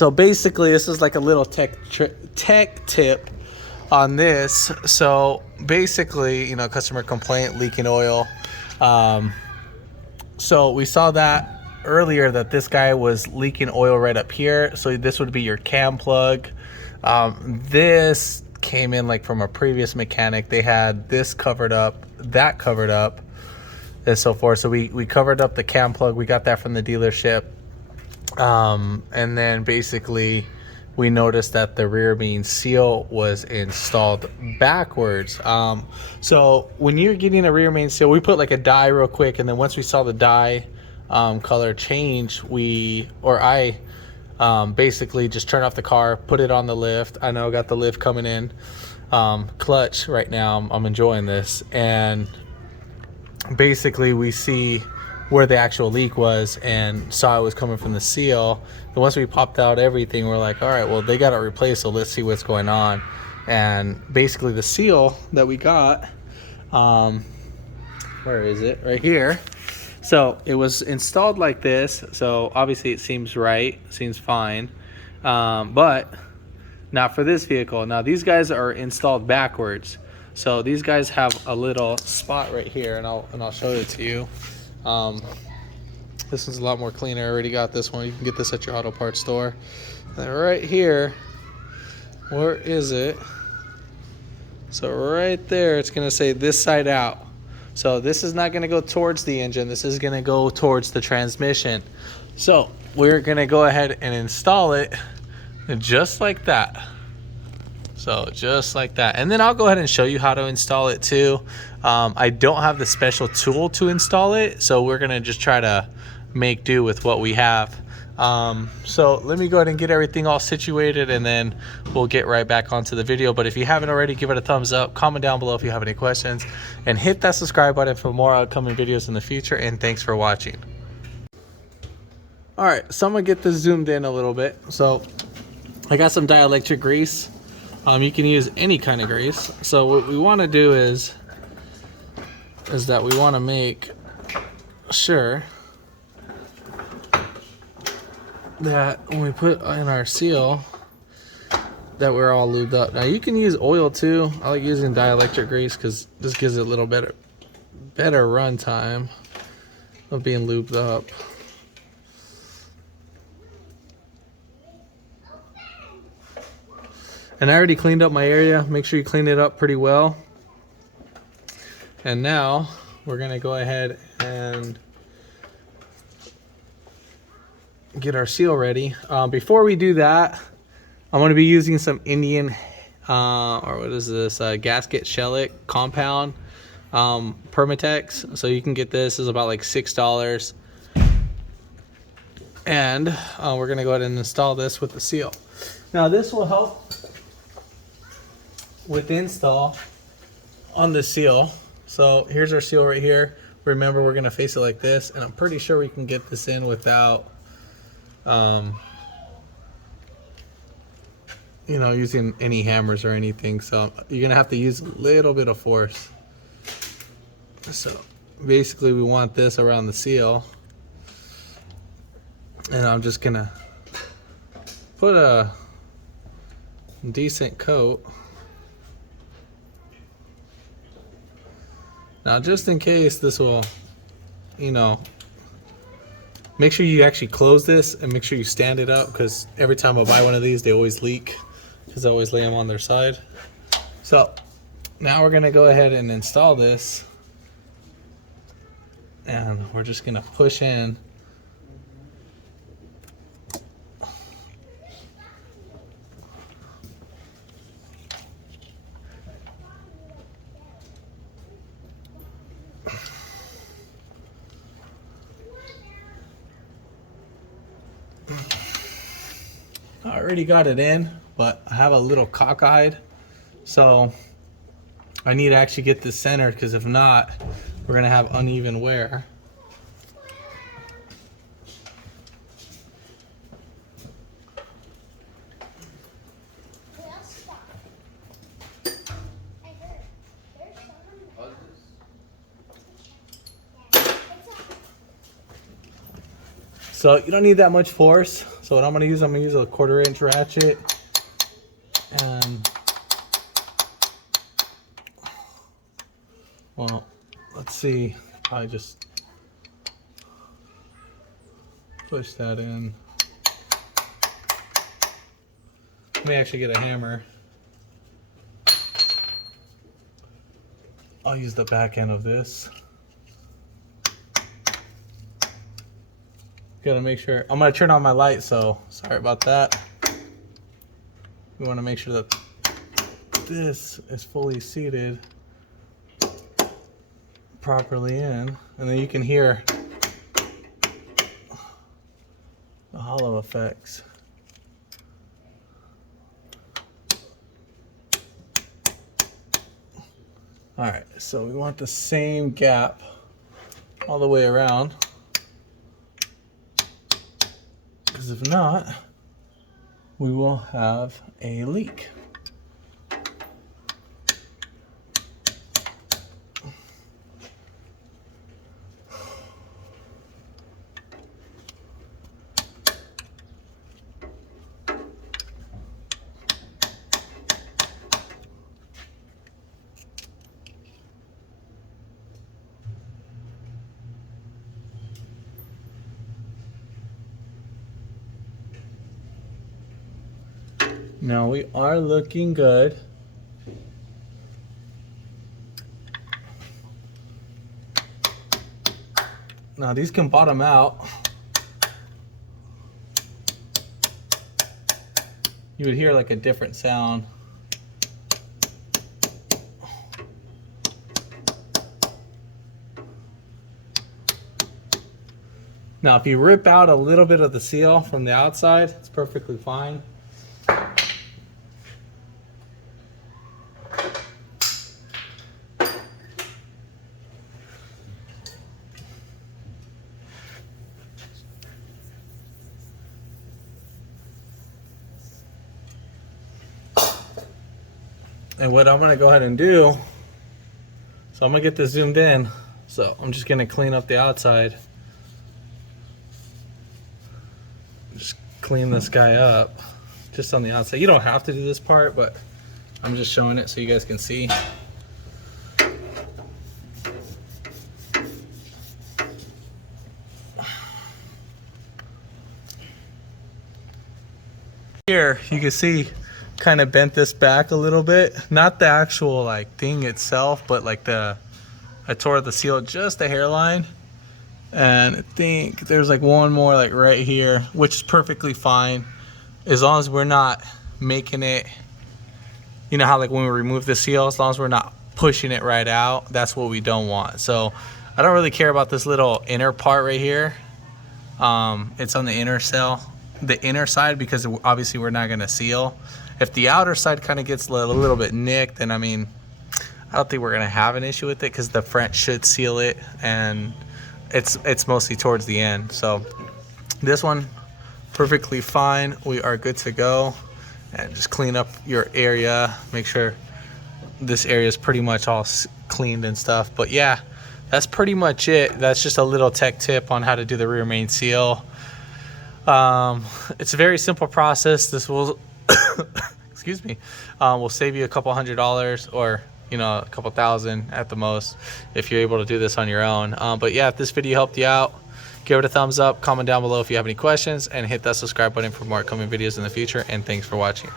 So basically, this is like a little tech tip on this. So basically, you know, customer complaint, leaking oil. So we saw that earlier that this guy was leaking oil right up here. So this would be your cam plug. This came in like from a previous mechanic. They had this covered up, that covered up, and so forth. So we covered up the cam plug. We got that from the dealership. And then basically we noticed that the rear main seal was installed backwards. So when you're getting a rear main seal, we put like a dye real quick, and then once we saw the dye color change, I basically just turned off the car, put it on the lift. I know I got the lift coming in clutch right now. I'm enjoying this, and basically we see where the actual leak was and saw it was coming from the seal. And once we popped out everything, we're like, all right, well, they got it replaced, so let's see what's going on. And basically the seal that we got, where is it? Right here. So it was installed like this. So obviously it seems right, seems fine, but not for this vehicle. Now these guys are installed backwards. So these guys have a little spot right here, and I'll show it to you. This one's a lot more cleaner. I already got this one. You can get this at your auto parts store. And right here, where is it? So right there, it's gonna say this side out. So this is not gonna go towards the engine. This is gonna go towards the transmission. So we're gonna go ahead and install it just like that. So just like that. And then I'll go ahead and show you how to install it too. I don't have the special tool to install it, so we're gonna just try to make do with what we have. So let me go ahead and get everything all situated, and then we'll get right back onto the video. But if you haven't already, give it a thumbs up, comment down below if you have any questions, and hit that subscribe button for more upcoming videos in the future. And thanks for watching. All right, so I'm gonna get this zoomed in a little bit. So I got some dielectric grease. You can use any kind of grease. So what we want to do is that we want to make sure that when we put in our seal that we're all lubed up. Now you can use oil too. I like using dielectric grease because this gives it a little better run time of being lubed up. And I already cleaned up my area. Make sure you clean it up pretty well. And now we're gonna go ahead and get our seal ready. Before we do that, I'm gonna be using some Indian, or what is this, gasket shellac compound, Permatex. So you can get this, is about like $6. And we're gonna go ahead and install this with the seal. Now this will help with install on the seal. So here's our seal right here. Remember, we're gonna face it like this, and I'm pretty sure we can get this in without you know, using any hammers or anything. So you're gonna have to use a little bit of force. So basically we want this around the seal, and I'm just gonna put a decent coat. Now, just in case this will, you know, make sure you actually close this and make sure you stand it up, because every time I buy one of these, they always leak because I always lay them on their side. So now we're gonna go ahead and install this, and we're just gonna push in. I already got it in, but I have a little cockeyed, so I need to actually get this centered, because if not, we're gonna have uneven wear. So you don't need that much force. So what I'm gonna use a 1/4-inch ratchet, and well, let's see. I just push that in. Let me actually get a hammer. I'll use the back end of this. Gotta make sure. I'm gonna turn on my light, so sorry about that. We want to make sure that this is fully seated properly in, and then you can hear the hollow effects. All right, so we want the same gap all the way around, because if not, we will have a leak. Now we are looking good. Now these can bottom out. You would hear like a different sound. Now if you rip out a little bit of the seal from the outside, it's perfectly fine. And what I'm gonna go ahead and do, so I'm gonna get this zoomed in. So I'm just gonna clean up the outside. Just clean this guy up, just on the outside. You don't have to do this part, but I'm just showing it so you guys can see. Here, you can see, kind of bent this back a little bit. Not the actual like thing itself, but like I tore the seal just a hairline. And I think there's like one more like right here, which is perfectly fine. As long as we're not making it, you know how like when we remove the seal, as long as we're not pushing it right out, that's what we don't want. So I don't really care about this little inner part right here. It's on the inner side, because obviously we're not gonna seal. If the outer side kind of gets a little bit nicked, then I mean, I don't think we're gonna have an issue with it, because the front should seal it, and it's mostly towards the end. So this one, perfectly fine. We are good to go. And just clean up your area. Make sure this area is pretty much all cleaned and stuff. But yeah, that's pretty much it. That's just a little tech tip on how to do the rear main seal. It's a very simple process. This will excuse me, will save you a couple $100, or you know, a couple thousand at the most, if you're able to do this on your own. But yeah, if this video helped you out, give it a thumbs up, comment down below if you have any questions, and hit that subscribe button for more upcoming videos in the future. And thanks for watching.